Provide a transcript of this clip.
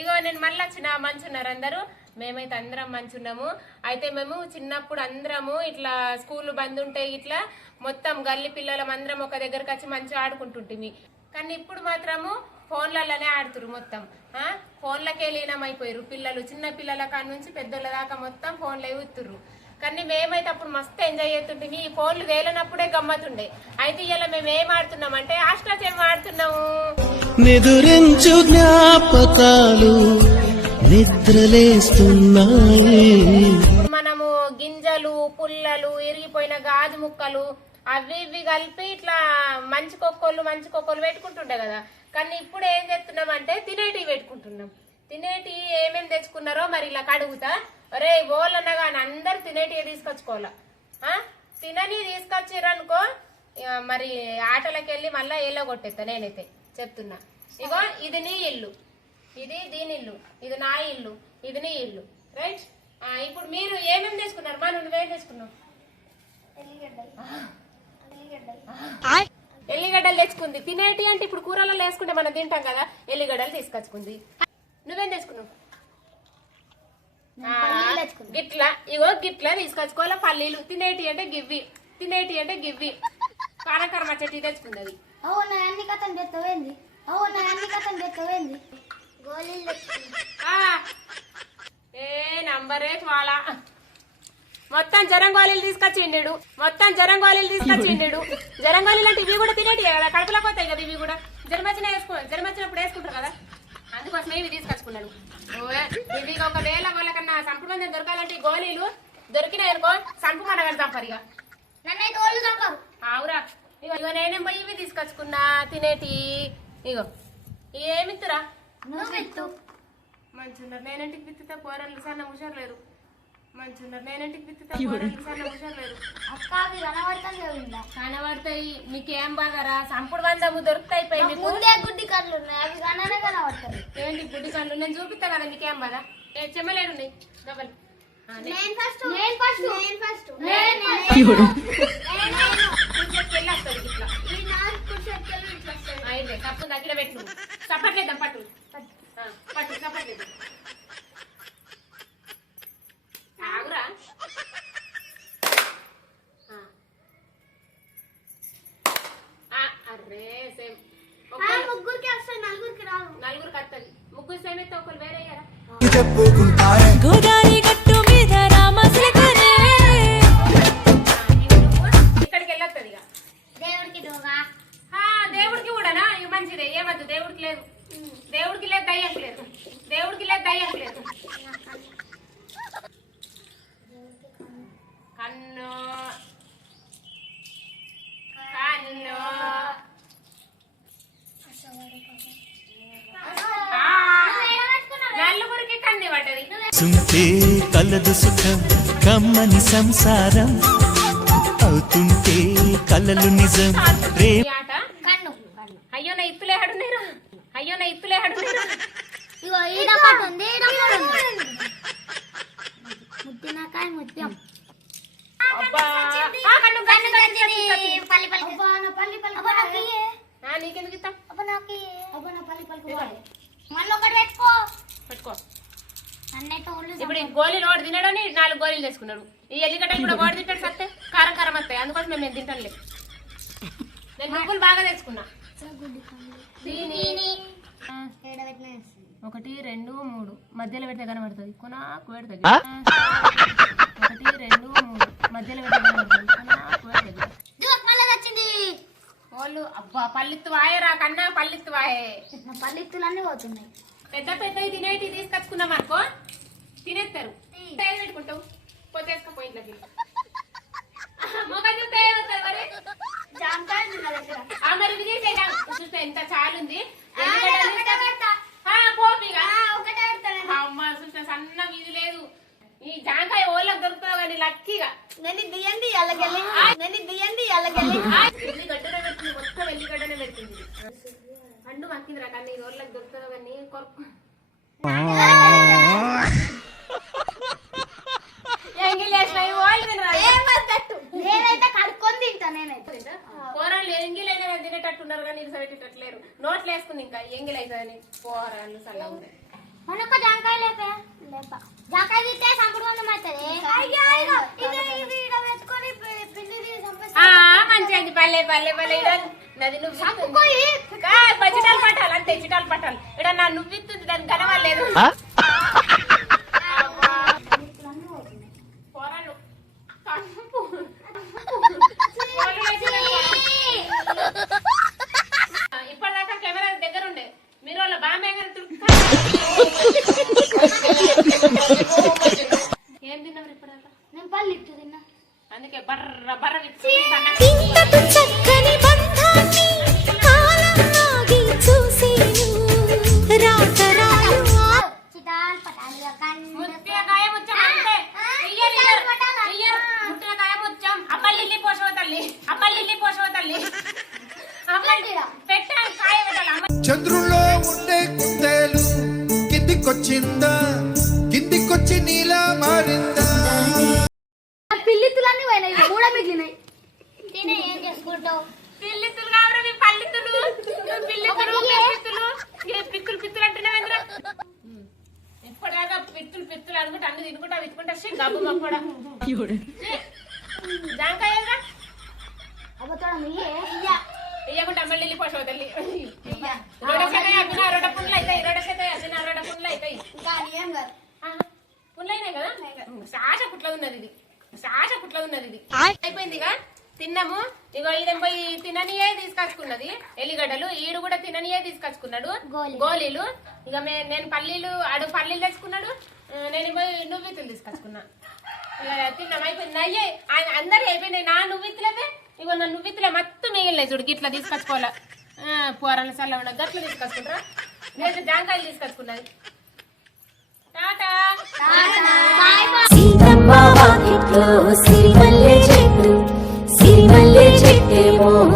ఇగో నేను మళ్ళీ వచ్చిన మంచున్నారు అందరూ. మేమైతే అందరం మంచున్నాము. అయితే మేము చిన్నప్పుడు అందరము ఇట్లా స్కూల్ బంద్ ఉంటే ఇట్లా మొత్తం గల్లి పిల్లలం అందరం ఒక దగ్గరకు వచ్చి మంచిగా ఆడుకుంటుంటిమి. కానీ ఇప్పుడు మాత్రము ఫోన్లలోనే ఆడుతురు మొత్తం. ఫోన్లకే లీనమైపోయారు పిల్లలు. చిన్న పిల్లల కాడ నుంచి పెద్దోళ్ళ దాకా మొత్తం ఫోన్లే ఊతుర్రు. కానీ మేమైతే అప్పుడు మస్తు ఎంజాయ్ చేస్తుంటే ఈ ఫోన్లు వేలనప్పుడే గమ్మతుండే. అయితే ఇలా మేము ఏం ఆడుతున్నాం అంటే ఆస్ట్రాచం ఆడుతున్నాము. నిదురించు జ్ఞాపకాలు నిద్రలేస్తున్నాయి. మనము గింజలు పుల్లలు ఇరిగిపోయిన గాజు ముక్కలు అవి ఇవి కలిపి ఇట్లా మంచి కొక్కలు మంచి కొక్కలు పెట్టుకుంటుండే కదా. కానీ ఇప్పుడు ఏం చేస్తున్నాం అంటే తినేటివి పెట్టుకుంటున్నాం. తినేటి ఏమేమి తెచ్చుకున్నారో మరి ఇలా కడుగుతా. ఒరే ఓలన్నా కానీ అందరు తినేటివి తీసుకొచ్చుకోవాలా? తినని తీసుకొచ్చిరనుకో మరి ఆటలకెళ్ళి మళ్ళీ ఏలో కొట్టేస్తా నేనైతే. చెప్తున్నా. ఇగో ఇది నీ ఇల్లు. ఇది దీని ఇల్లు. ఇది నా ఇల్లు. ఇది నీ ఇల్లు. రైట్ ఇప్పుడు మీరు ఏమేమి తీసుకున్నారు? మా నువ్వేం తీసుకున్నావు? ఎల్లిగడ్డలు తెచ్చుకుంది. తినేటి అంటే ఇప్పుడు కూరలలో వేసుకుంటే మనం తింటాం కదా. ఎల్లిగడ్డలు తీసుకొచ్చుకుంది. నువ్వేం తెచ్చుకున్నావు? గిట్ల. ఇగో గిట్ల తీసుకొచ్చుకోవాలి పల్లీలు. తినేటి అంటే గివ్వి. తినేటి అంటే గివ్వి. కారకర్మ చెట్టు తెచ్చుకుంది అది అవునా అన్ని కథం చెత్తవేంది అవునా అన్ని కథం చెత్తవేంది గోళీలు ఏ నంబరే చాలా మొత్తం జరంగోళీలు తీసుకొచ్చిండు మొత్తం జరంగోళీలు తీసుకొచ్చిండు జరంగోళీలు అంటే ఇవి కూడా తినేటి కదా? కడుపులోకి పోతాయి కదా ఇవి కూడా? జ్వరం వచ్చిన వేసుకో జ్వరం వచ్చినప్పుడు వేసుకుంటారు కదా? అందుకోసమే ఇవి తీసుకొచ్చుకున్నాను. ఓయ్, ఇవి ఒకవేళ వాళ్ళకన్నా సంపుడు మంది దొరకాలంటే గోళీలు దొరికినాయి అనుకో సంపు మన చంపరిగా నన్నైతే వాళ్ళు చంపరు. ఆవురా. ఇగో ఇగో నేనేం పోయి ఇవి తీసుకొచ్చుకున్నా తినేటి ఇగో ఏమిత్తురా మంచున్నారు నేనంటికి విత్తుతా పోరలు సన్న హుషారు లేరు. మంచున్నారు నేనంటికి విత్తుతా పోరలు సన్న హుషారు లేరు. అక్క అవి కనబడతాను కవిందా కనబడతాయి మీకేం బాగారా? సంపుడు వందము దొరుకుతాయి పై మీకు. ముందే గుడ్డి కళ్ళు ఉన్నాయి అవి కననే కనబడతాయి. ఏంటి బుడ్డి కళ్ళు? నేను చూపిస్తా కదా మీకేం బాగా? ఏ చెమ్మలేడు ఉన్నాయి. డబల్ నేను ఫస్ట్ నేను ఫస్ట్ నేను ఫస్ట్ వెళ్ళొస్తుంది ఇట్లా. కుర్చీలు ఇట్లా దగ్గర పెట్టు. పట్టు. ఆ, పట్టు చప్పట్లేదు ఆగురా అర్రే సేమ్. ముగ్గురికి వస్తాయి నలుగురికి రావు. నలుగురు కత్తది ముగ్గురు సేమ్ అయితే ఒకరు వేరే అయ్యారా? మంచిదే ఏమద్దు దేవుడికి లేదు. దేవుడికి లేదు దయ్యానికి లేదు. దేవుడికి లేదు దయ్యానికి లేదు. కన్ను. కన్ను. ఆ, నలుగురికి కన్ను పడ్డది సుంటే కలదు సుఖం కమ్మని సంసారం. అవుతుంటే కలలు నిజం. రే ఈ ఆట కన్ను అయ్యో నా ఇత్తులే హడునేరా అయ్యో నా ఇత్తులే హడునేరా ఇగో ఉంది ఉంది. ముత్తినాకాయ ముత్యం ఇప్పుడు ఈ గోళీలు ఒకటి తినడని నాలుగు గోళీలు తెచ్చుకున్నాడు ఈ ఎల్లిగడ్డలు కూడా ఒకటి తింటాడు సత్తే. కారం కారం వస్తాయి అందుకోసం మేము తింటాం లేదు నేను బాగా తెచ్చుకున్నా. ఒకటి రెండు మూడు. మధ్యలో పెడితే కనబడుతుంది. కొనాకు పెడుతుంది ఒకటి రెండు మూడు. మధ్యలో పెడితే కనబడుతుంది. కొనాకు పెడుతుంది వాళ్ళు అబ్బా పల్లిత్తు వాయరా కన్నా పల్లిత్తు వాయే. నా పల్లిత్తులన్నీ పోతున్నాయి. పెద్ద పెద్దవి తినేటి తీసుకొచ్చుకున్నాం అనుకో తినేస్తారు పెట్టుకుంటావు. పోతేసుకపోయి ఇంట్లోకి మొగం చూస్తే ఏమవుతుంది మరి జామకాయ ఉంది నా దగ్గర ఆ మరి ఇది చేసేదా చూస్తే ఎంత చాలుంది ఆ, ఎల్లిగడ్డలు ఒకటే తీసుకొచ్చి- పెడతా. ఆ, పోపిగా ఆ, ఒకటే పెడతాను అమ్మ చూస్తే సన్న ఇది లేదు ఈ జాంకాయ ఓళ్ళకి దొరుకుతావు కానీ లక్కీగా. నేను దియండి అలాగెళ్ళి నేను దియండి అలాగెళ్ళి ఎల్లిగడ్డనే పెట్టింది మొత్తం పెట్టింది పండు కానీ కానీ కొరకు. కూరలు ఎంగిలైనా తినేటట్టున్నారు కానీ నోట్లు వేసుకుంది ఇంకా. ఎంగిల్ అవుతుందని కూరలు సల్లా ఉంది మనొక్క జాంకాయ లేపే. లేప. జాంకాయ తీస్తే సంపుడు వందం అవుతుంది అయ్యో ఇది ఇది ఇడ పెట్టుకొని పి- పిండి తీసి చంపేస్తా. ఆ మంచిది పల్లె పల్లె పల్లె ఇడ నది నువ్వు. పచ్చిటాలు పట్టాలి అంతే చిటాలు పట్టాలి. ఇక్కడ నా నువ్వు ఇస్తుంది దానికి కనవలేదు పోరాలు. చంపు. పోరాలు వేసినారు. ఇప్పటిదాకా కెమెరా దగ్గర ఉండే మీరు వాళ్ళ బాంబే ఏం తిన్నావు ఇప్పటిదాకా నేను పళ్ళు ఇట్టు తిన్నా అందుకే బర్ర బర్ర చక్కని బంధాన్ని కాలం ఆగి చూసేను రాతరాలు లిల్లీ పోషవ తల్లి లిల్లీ పోషవ తల్లి పెట్టాలి కాయ పెట్టాలి అమ్మ పిత్తులు అనుకుంటే అన్ని తినుకుంటా విత్తుకుంటా షీ గబ్బు మక్కడా జాంకాయ ఇయ్యకుంటే మళ్ళీ వెళ్ళి పోషవ తల్లి. రోడ పుండ్లు అవుతాయి రోడసేతాయి అబ్బిన రోడ పుండ్లు అవుతాయి ఇంకా ఏం కాదు. శాష కుట్ల ఉన్నది ఇది. శాష కుట్ల ఉన్నది ఇది. అయిపోయింది ఇక? తిన్నాము. ఇగో ఈయన పోయి తిననియే తీసుకొచ్చుకున్నది. ఎల్లిగడ్డలు ఈడు కూడా తిననియే తీసుకొచ్చుకున్నాడు. గోళీలు. ఇక మే- నేను పల్లీలు ఆడు పల్లీలు తెచ్చుకున్నాడు. నేను పోయి నువ్విత్తులు తీసుకొచ్చుకున్నా. తిన్నాం అయిపోయింది. నయ్యే ఆయన అందరు అయిపోయినాయి. నా నువ్విత్తులే ఇగో నా నువ్విత్తులే మొత్తం మిగిలినాయి చూడు గిట్లా తీసుకొచ్చుకోవాలా. కూరల సల్ల ఉన్న గట్ల తీసుకొచ్చుకుంటారా? నేను జాంకాయలు తీసుకొచ్చుకున్నది. టాటా! సీతమ్మ వాకిట్లో సిరిమల్లె చెట్టు. చెట్టు మోహ